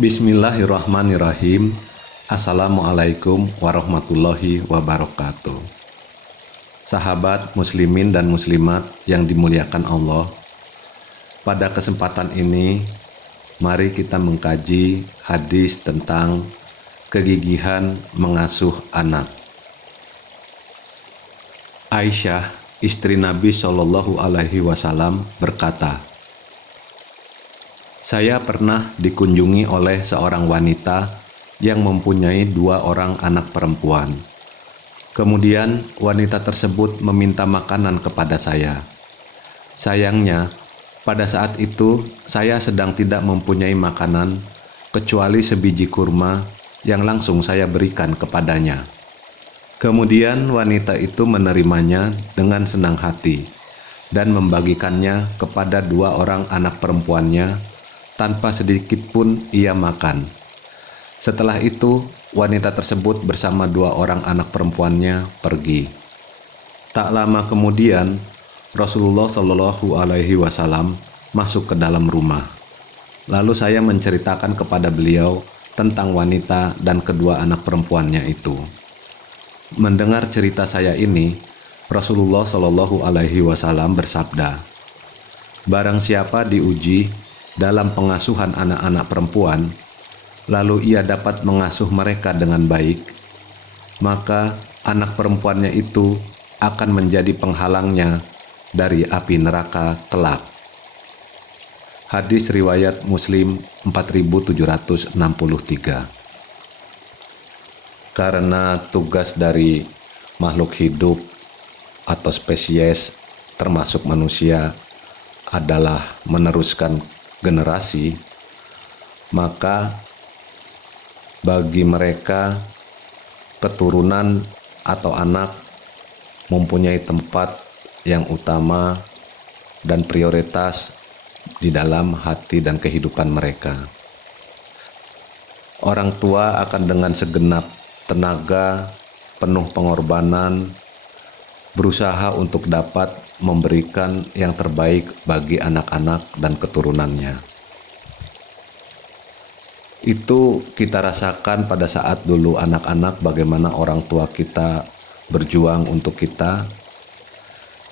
Bismillahirrahmanirrahim. Assalamualaikum warahmatullahi wabarakatuh. Sahabat muslimin dan muslimat yang dimuliakan Allah, pada kesempatan ini mari kita mengkaji hadis tentang kegigihan mengasuh anak. Aisyah, istri Nabi Shallallahu Alaihi Wasallam berkata, "Saya pernah dikunjungi oleh seorang wanita yang mempunyai 2 orang anak perempuan. Kemudian wanita tersebut meminta makanan kepada saya. Sayangnya, pada saat itu saya sedang tidak mempunyai makanan kecuali sebiji kurma yang langsung saya berikan kepadanya. Kemudian wanita itu menerimanya dengan senang hati dan membagikannya kepada 2 orang anak perempuannya tanpa sedikit pun ia makan. Setelah itu, wanita tersebut bersama 2 orang anak perempuannya pergi. Tak lama kemudian, Rasulullah Shallallahu Alaihi Wasallam masuk ke dalam rumah. Lalu saya menceritakan kepada beliau tentang wanita dan kedua anak perempuannya itu. Mendengar cerita saya ini, Rasulullah Shallallahu Alaihi Wasallam bersabda, "Barang siapa diuji dalam pengasuhan anak-anak perempuan, lalu ia dapat mengasuh mereka dengan baik, maka anak perempuannya itu akan menjadi penghalangnya dari api neraka kelak." Hadis riwayat Muslim 4763. Karena tugas dari makhluk hidup atau spesies termasuk manusia adalah meneruskan generasi, maka bagi mereka keturunan atau anak mempunyai tempat yang utama dan prioritas di dalam hati dan kehidupan mereka. Orang tua akan dengan segenap tenaga, penuh pengorbanan, berusaha untuk dapat memberikan yang terbaik bagi anak-anak dan keturunannya. Itu kita rasakan pada saat dulu anak-anak, bagaimana orang tua kita berjuang untuk kita,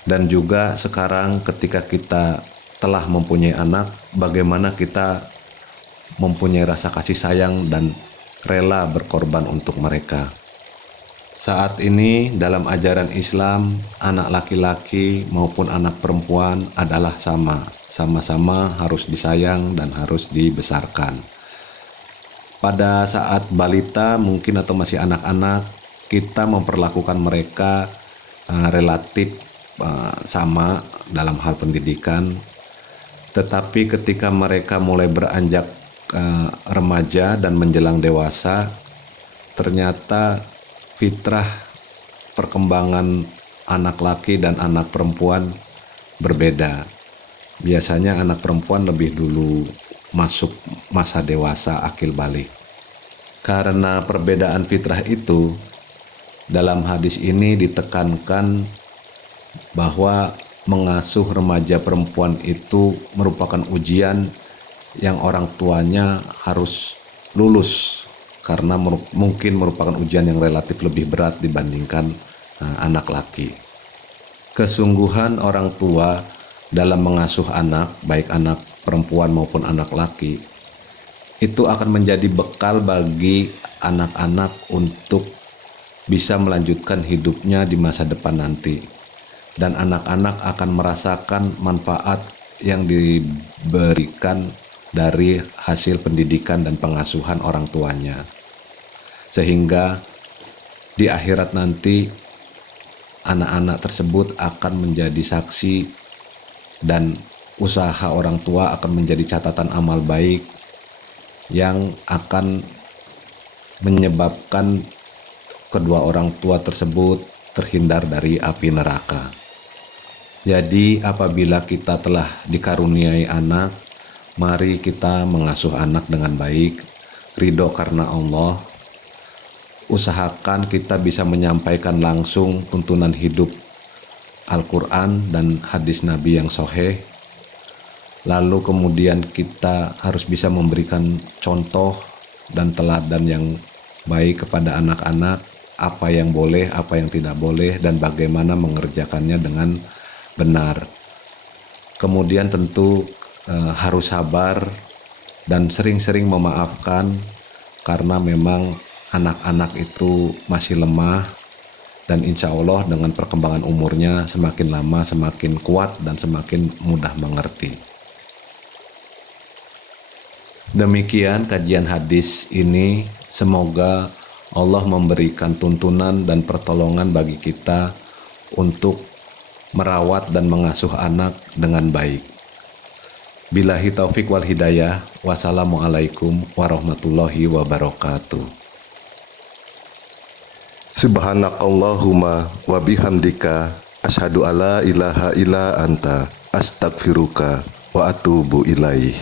dan juga sekarang ketika kita telah mempunyai anak, bagaimana kita mempunyai rasa kasih sayang dan rela berkorban untuk mereka. Saat ini dalam ajaran Islam, anak laki-laki maupun anak perempuan adalah sama-sama harus disayang dan harus dibesarkan. Pada saat balita mungkin atau masih anak-anak, kita memperlakukan mereka relatif sama dalam hal pendidikan. Tetapi ketika mereka mulai beranjak remaja dan menjelang dewasa, ternyata fitrah perkembangan anak laki dan anak perempuan berbeda. Biasanya anak perempuan lebih dulu masuk masa dewasa akil balik. Karena perbedaan fitrah itu, dalam hadis ini ditekankan bahwa mengasuh remaja perempuan itu merupakan ujian yang orang tuanya harus lulus, karena mungkin merupakan ujian yang relatif lebih berat dibandingkan anak laki. Kesungguhan orang tua dalam mengasuh anak, baik anak perempuan maupun anak laki, itu akan menjadi bekal bagi anak-anak untuk bisa melanjutkan hidupnya di masa depan nanti. Dan anak-anak akan merasakan manfaat yang diberikan dari hasil pendidikan dan pengasuhan orang tuanya. Sehingga di akhirat nanti anak-anak tersebut akan menjadi saksi dan usaha orang tua akan menjadi catatan amal baik yang akan menyebabkan kedua orang tua tersebut terhindar dari api neraka. Jadi apabila kita telah dikaruniai anak, mari kita mengasuh anak dengan baik, ridho karena Allah. Usahakan kita bisa menyampaikan langsung tuntunan hidup Al-Quran dan hadis Nabi yang sahih. lalu kemudian kita harus bisa memberikan contoh dan teladan yang baik kepada anak-anak, apa yang boleh, apa yang tidak boleh, dan bagaimana mengerjakannya dengan benar. Kemudian tentu harus sabar dan sering-sering memaafkan, karena memang anak-anak itu masih lemah, dan insya Allah dengan perkembangan umurnya semakin lama semakin kuat dan semakin mudah mengerti. Demikian kajian hadis ini, semoga Allah memberikan tuntunan dan pertolongan bagi kita untuk merawat dan mengasuh anak dengan baik. Billahi taufik wal hidayah. Wassalamualaikum warahmatullahi wabarakatuh. Subhanakallahumma wa bihamdika asyhadu alla ilaha illa anta astaghfiruka wa atubu ilaih.